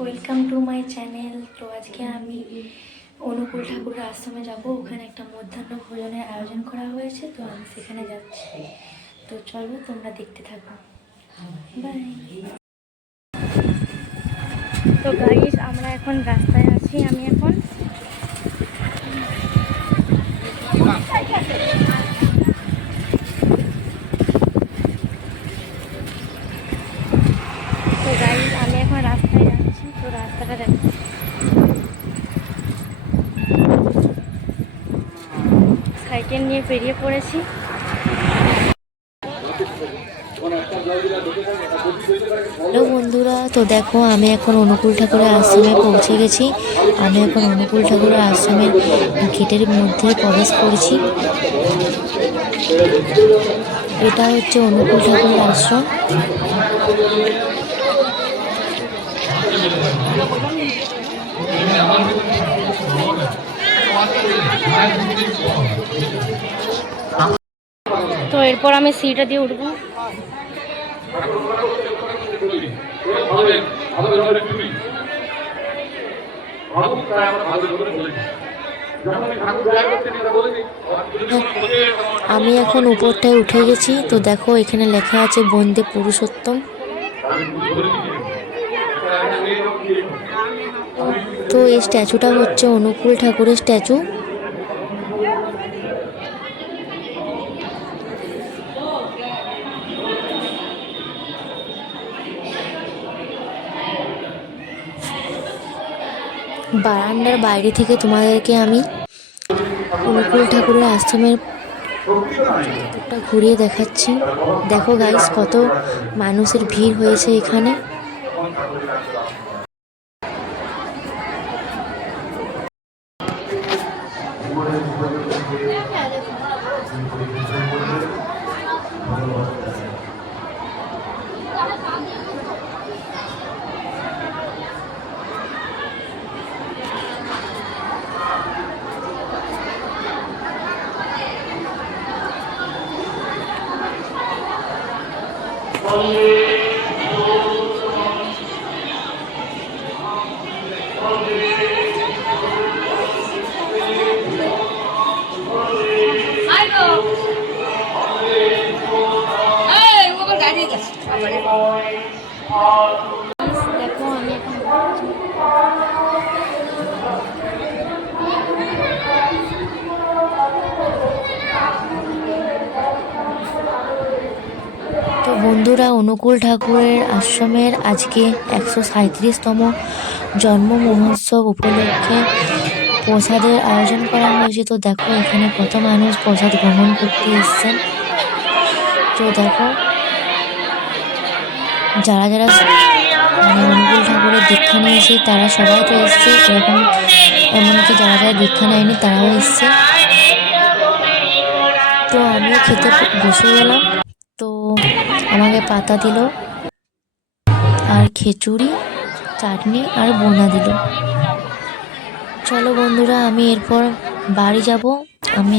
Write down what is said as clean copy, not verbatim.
Welcome to my channel. তো আজকে আমি অনুকূল ঠাকুরের আশ্রমে যাব। ওখানে একটা মধ্যাহ্ন ভোজনের আয়োজন করা হয়েছে, তো আমি সেখানে যাচ্ছি। তো চলো তোমরা দেখতে থাকো। বাই। তো গাইস, আমরা এখন রাস্তায় আছি। আমি এখন রাস্তায় যাচ্ছি। তো রাস্তাটা দেখো, সাইকেল নিয়ে বেরিয়ে পড়েছি। হ্যালো বন্ধুরা, তো দেখো আমি এখন অনুকূল ঠাকুরের আশ্রমে পৌঁছে গেছি। আমি এখন অনুকূল ঠাকুরের আশ্রমের গেটের মধ্যে প্রবেশ করেছি। এটা হচ্ছে অনুকূল ঠাকুরের আশ্রম। তো এরপর আমি সিঁড়িটা দিয়ে উঠবো। আমি এখন উপরটায় উঠে গেছি। তো দেখো এখানে লেখা আছে বন্দে পুরুষোত্তম। তো এই স্ট্যাচুটা হচ্ছে অনুকূল ঠাকুরের স্ট্যাচু। বারান্দার বাইরে থেকে তোমাদেরকে আমি অনুকূল ঠাকুরের আশ্রমের চত্বরটা ঘুরিয়ে দেখাচ্ছি। দেখো গাইস, কত মানুষের ভিড় হয়েছে এখানে। দেখো আমি এখন তো বন্ধুরা, অনুকূল ঠাকুরের আশ্রমের আজকে 137তম জন্ম মহোৎসব উপলক্ষে প্রসাদের আয়োজন করা হয়েছে। তো দেখো এখানে কত মানুষ প্রসাদ গ্রহণ করতে এসছেন। তো দেখো যারা যারা অনুকূল ঠাকুরের দীক্ষা নিয়েছে তারা সবাই তো এসছে, এরকম এমনকি যারা যারা দীক্ষা নেয়নি তারাও এসছে। তো আমিও খেতে বসে গেলাম। তো আমাকে পাতা দিল আর খিচুড়ি, চাটনি আর বোনা দিল। চলো বন্ধুরা, আমি এরপর বাড়ি যাব। আমি